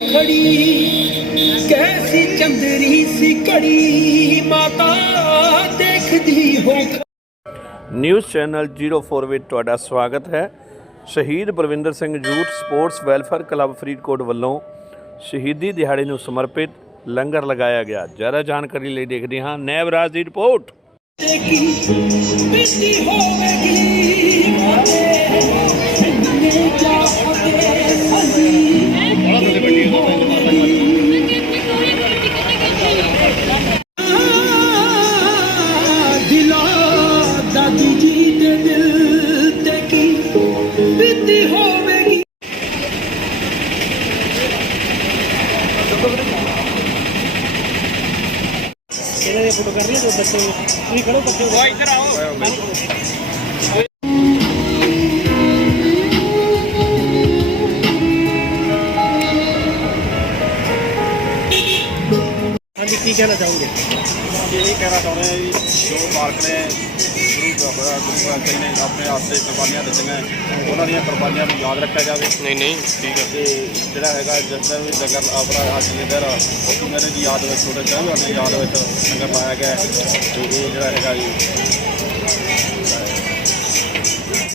ਖੜੀ ਕੈਸੀ ਚੰਦਰੀ ਸੀ ਘੜੀ ਮਾਤਾ ਦੇਖਦੀ ਹੋ ਨਿਊਜ਼ ਚੈਨਲ 04 ਵਿੱਚ ਤੁਹਾਡਾ ਸਵਾਗਤ ਹੈ। ਸ਼ਹੀਦ Balwinder Singh youth sports welfare club Faridkot ਵੱਲੋਂ ਸ਼ਹੀਦੀ ਦਿਹਾੜੇ ਨੂੰ ਸਮਰਪਿਤ ਲੰਗਰ ਲਗਾਇਆ ਗਿਆ। ਜ਼ਿਆਦਾ ਜਾਣਕਾਰੀ ਲਈ ਦੇਖਦੇ ਹਾਂ ਨੈਬ ਰਾਜ ਦੀ ਰਿਪੋਰਟ। ਦੇਖੀ ਬੀਤੀ ਹੋਵੇਗੀ। ਇਹਨਾਂ ਨੇ ਫੋਟੋ ਕਰਨੀ ਤੇ ਬੱਚੇ ਤੁਸੀਂ ਖੜੋ ਬੱਚੇ ਉਹ ਇੱਧਰ ਆਓ ਹਾਂਜੀ ਕੀ ਕਹਿਣਾ ਚਾਹੋਗੇ? ਇਹ ਕਹਿਣਾ ਚਾਹੁੰਦੇ ਆ ਜੀ ਜੋ ਪਾਰਕ ਨੇ ਗੁਰੂ ਬਾਬਾ ਗੁਰੂ ਗ੍ਰੰਥ ਸਾਹਿਬ ਨੇ ਆਪਣੇ ਵਾਸਤੇ ਕੁਰਬਾਨੀਆਂ ਦਿੱਤੀਆਂ ਉਹਨਾਂ ਦੀਆਂ ਕੁਰਬਾਨੀਆਂ ਨੂੰ ਯਾਦ ਰੱਖਿਆ ਜਾਵੇ। ਨਹੀਂ ਨਹੀਂ ਠੀਕ ਹੈ। ਤੇ ਜਿਹੜਾ ਹੈਗਾ ਜਿਸ ਦਿਨ ਵੀ ਲੰਗਰ ਆਪਣਾ ਅੱਜ ਦੇ ਦਿਨ ਉਹ ਮੇਰੇ ਦੀ ਯਾਦ ਵਿੱਚ ਛੋਟੇ ਸਾਹਿਬ ਦੀ ਯਾਦ ਵਿੱਚ ਲੰਗਰ ਲਾਇਆ ਗਿਆ ਹੈ। ਤੇ ਇਹ ਜਿਹੜਾ ਹੈਗਾ ਜੀ